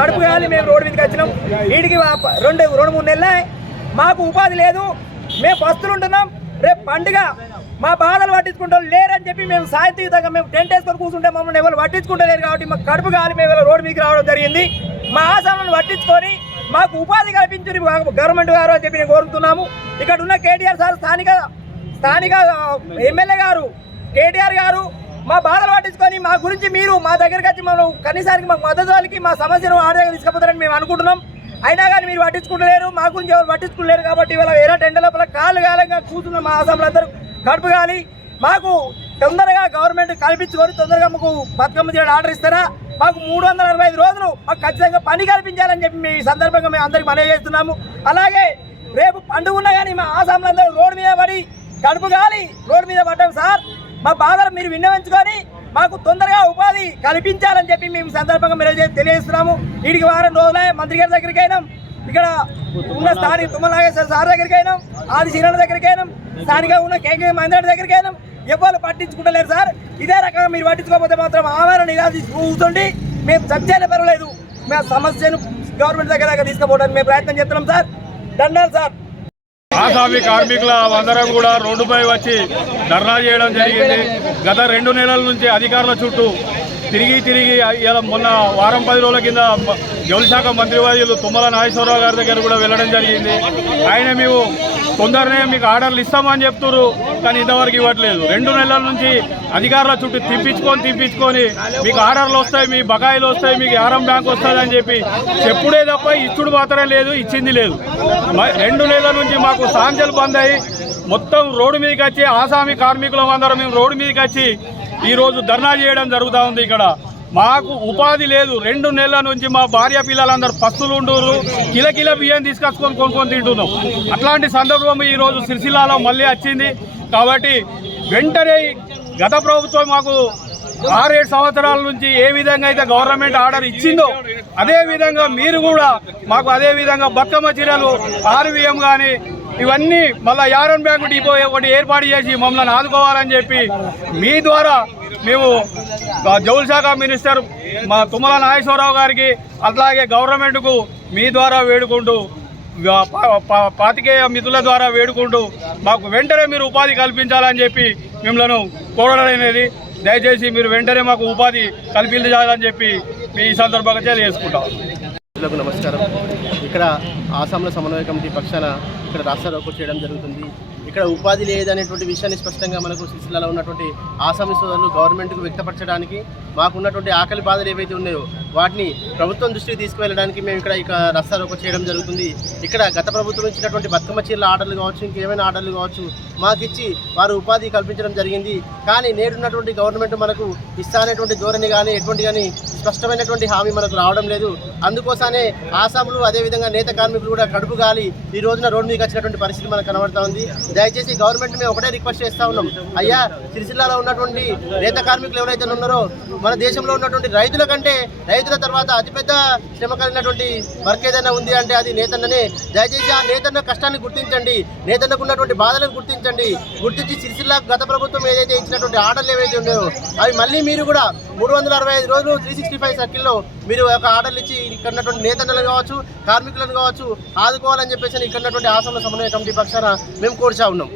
కడుపు కానీ మేము రోడ్డు మీదకి వచ్చినాం. వీడికి రెండు రెండు మూడు నెలలే. మాకు ఉపాధి లేదు. మేము పస్తులు ఉంటున్నాం. రేపు పండుగ. మా బాధలు పట్టించుకుంటాం లేరని చెప్పి మేము సాహిత్యంగా మేము టెంట్ వేసుకొని కూర్చుంటే మమ్మల్ని ఎవరు పట్టించుకుంటలేరు కాబట్టి మాకు కడుపు కాలి మేము రోడ్డు మీదకి రావడం జరిగింది. మా ఆశలను పట్టించుకొని మాకు ఉపాధి కల్పించి గవర్నమెంట్ గారు అని చెప్పి నేను కోరుతున్నాము. ఇక్కడ ఉన్న కేటీఆర్ సార్ స్థానిక స్థానిక ఎమ్మెల్యే గారు కేటీఆర్ గారు మా బాధలు పట్టించుకొని మా గురించి మీరు మా దగ్గరికి వచ్చి మనం కనీసానికి మాకు మద్దతు వాళ్ళకి మా సమస్యను ఆడ దగ్గర తీసుకుపోతారని మేము అనుకుంటున్నాం. అయినా కానీ మీరు పట్టించుకుంటలేరు మా గురించి ఎవరు పట్టించుకోలేరు కాబట్టి ఇవాళ వేరే టెండర్ లోపల కాలు కాలంగా కూతున్న మా ఆసాములు గడుపు కడుపు మాకు తొందరగా గవర్నమెంట్ కల్పించుకొని తొందరగా మాకు బతుకమ్మ చేయడం ఆర్డర్ ఇస్తారా? మాకు మూడు వందల అరవై ఐదు రోజులు మాకు ఖచ్చితంగా పని కల్పించాలని చెప్పి మీ సందర్భంగా మేము అందరికి మనవి చేస్తున్నాము. అలాగే రేపు పండుగ ఉన్నా కానీ మా ఆసాములందరూ రోడ్డు మీద పడి గడుపు గాలి రోడ్డు మీద పడ్డాం సార్. మా బాధలు మీరు విన్నవించుకొని మాకు తొందరగా ఉపాధి కల్పించాలని చెప్పి మేము సందర్భంగా మీరు తెలియజేస్తున్నాము. వీడికి వారం రోజులే మంత్రి గారి దగ్గరికి అయినాం. ఇక్కడ ఉన్న స్థానిక తుమ్మలాగేశ్వర సార్ దగ్గరికి అయినాం. ఆది దగ్గరికి అయినాం. స్థానిక ఉన్న కేకే మహేంద్ర దగ్గరికి అయినాం. ఎవరు పట్టించుకుంటలేరు సార్. ఇదే రకంగా మీరు పట్టించుకోకపోతే మాత్రం ఆమెను నిరాశ కూర్చోండి మేము చర్చలు పెరగలేదు మేము సమస్యను గవర్నమెంట్ దగ్గర దాకా తీసుకుపోవడానికి మేము ప్రయత్నం చేస్తున్నాం సార్. దండాలు సార్. ఆసామి కార్మికుల అందరం కూడా రోడ్డుపై వచ్చి ధర్నా చేయడం జరిగింది. గత రెండు నెలల నుంచి అధికారుల చుట్టూ తిరిగి తిరిగి ఇలా మొన్న వారం పది రోజుల కింద మ- శాఖ మంత్రివర్యులు తుమ్మల నాగేశ్వరరావు గారి దగ్గర కూడా వెళ్ళడం జరిగింది. ఆయన మేము తొందరనే మీకు ఆర్డర్లు ఇస్తామని చెప్తున్నారు కానీ ఇంతవరకు ఇవ్వట్లేదు. రెండు నెలల నుంచి అధికారుల చుట్టూ తిప్పించుకొని తిప్పించుకొని మీకు ఆర్డర్లు వస్తాయి మీ బకాయిలు వస్తాయి మీకు ఆరం బ్యాంక్ వస్తుంది అని చెప్పి చెప్పుడే తప్ప ఇచ్చుడు మాత్రం లేదు ఇచ్చింది లేదు. మ- రెండు నెలల నుంచి మాకు సాంజలు బంద్ అయ్యి మొత్తం రోడ్డు మీదకి వచ్చి ఆసామి కార్మికులం అందరం మేము రోడ్డు మీదకి వచ్చి ఈరోజు ధర్నా చేయడం జరుగుతూ ఉంది ఇక్కడ. మాకు ఉపాధి లేదు. రెండు నెలల నుంచి మా భార్య పిల్లలందరూ పస్తులు ఉండరు కిలకిల కిల బియ్యం తీసుకొచ్చుకొని కొనుక్కొని తింటున్నాం. అట్లాంటి సందర్భం ఈరోజు సిరిసిల్లాలో మళ్ళీ వచ్చింది. కాబట్టి వెంటనే గత ప్రభుత్వం మాకు ఆరేడు సంవత్సరాల నుంచి ఏ విధంగా అయితే గవర్నమెంట్ ఆర్డర్ ఇచ్చిందో అదే విధంగా మీరు కూడా మాకు అదే విధంగా బతుకమ్మ చీరలు ఆర్వీఎం కానీ ఇవన్నీ మళ్ళీ యారన్ బ్యాంకు డిపో ఒకటి ఏర్పాటు చేసి మమ్మల్ని ఆదుకోవాలని చెప్పి మీ ద్వారా మేము జౌల్ శాఖ మినిస్టర్ మా తుమ్మల నాగేశ్వరరావు గారికి అట్లాగే గవర్నమెంట్కు మీ ద్వారా వేడుకుంటూ పా- పాతికేయ మిత్రుల ద్వారా వేడుకుంటూ మాకు వెంటనే మీరు ఉపాధి కల్పించాలని చెప్పి మిమ్మల్ని కోరడం అనేది దయచేసి మీరు వెంటనే మాకు ఉపాధి కల్పించాలని చెప్పి మీ ఈ సందర్భంగా తెలియజేసుకుంటాం. నమస్కారం. ఇక్కడ ఆసాంల సమన్వయ కమిటీ పక్షాన ఇక్కడ రాస్తారోకో చేయడం జరుగుతుంది. ఇక్కడ ఉపాధి లేదనేటువంటి విషయాన్ని స్పష్టంగా మనకు సిరిసిల్లలో ఉన్నటువంటి ఆసామి సోదరులు గవర్నమెంట్కు వ్యక్తపరచడానికి మాకున్నటువంటి ఆకలి బాధలు ఏవైతే ఉన్నాయో వాటిని ప్రభుత్వం దృష్టికి తీసుకువెళ్ళడానికి మేము ఇక్కడ ఇక రస్తారోకో చేయడం జరుగుతుంది. ఇక్కడ గత ప్రభుత్వం ఇచ్చినటువంటి బతుకమ్మ చీరల ఆర్డర్లు కావచ్చు ఇంకేమైనా ఆర్డర్లు కావచ్చు మాకిచ్చి వారు ఉపాధి కల్పించడం జరిగింది. కానీ నేడున్నటువంటి గవర్నమెంట్ మనకు ఇస్తానేటువంటి ధోరణి కానీ ఎటువంటి కానీ స్పష్టమైనటువంటి హామీ మనకు రావడం లేదు. అందుకోసమే ఆసాములు అదేవిధంగా నేత కార్మికులు కూడా కడుపు గాలి ఈ రోజున రోడ్డు మీదకి వచ్చినటువంటి పరిస్థితి మనకు కనబడతా ఉంది. దయచేసి గవర్నమెంట్ మేము ఒకటే రిక్వెస్ట్ చేస్తా ఉన్నాం. అయ్యా సిరిసిల్లాలో ఉన్నటువంటి నేత కార్మికులు ఎవరైతే ఉన్నారో మన దేశంలో ఉన్నటువంటి రైతుల కంటే రైతుల తర్వాత అతిపెద్ద శ్రమ కలిగినటువంటి వర్క్ ఏదైనా ఉంది అంటే అది నేతన్ననే. దయచేసి ఆ నేతన్న కష్టాన్ని గుర్తించండి. నేతన్నకు ఉన్నటువంటి బాధలను గుర్తించండి. గుర్తించి సిరిసిల్ల గత ప్రభుత్వం ఏదైతే ఇచ్చినటువంటి ఆర్డర్లు ఏవైతే ఉన్నాయో అవి మళ్ళీ మీరు కూడా మూడు వందల అరవై ఐదు రోజులు త్రీ సిక్స్టీ ఫైవ్ సర్కిల్లో మీరు ఒక ఆర్డర్లు ఇచ్చి ఇక్కడ ఉన్నటువంటి నేతన్నలు కావచ్చు కార్మికులను కావచ్చు ఆదుకోవాలని చెప్పేసి ఇక్కడ ఉన్నటువంటి ఆసన సమన్వయ కమిటీ పక్షాన మేము కోరుచా ఉన్నాం.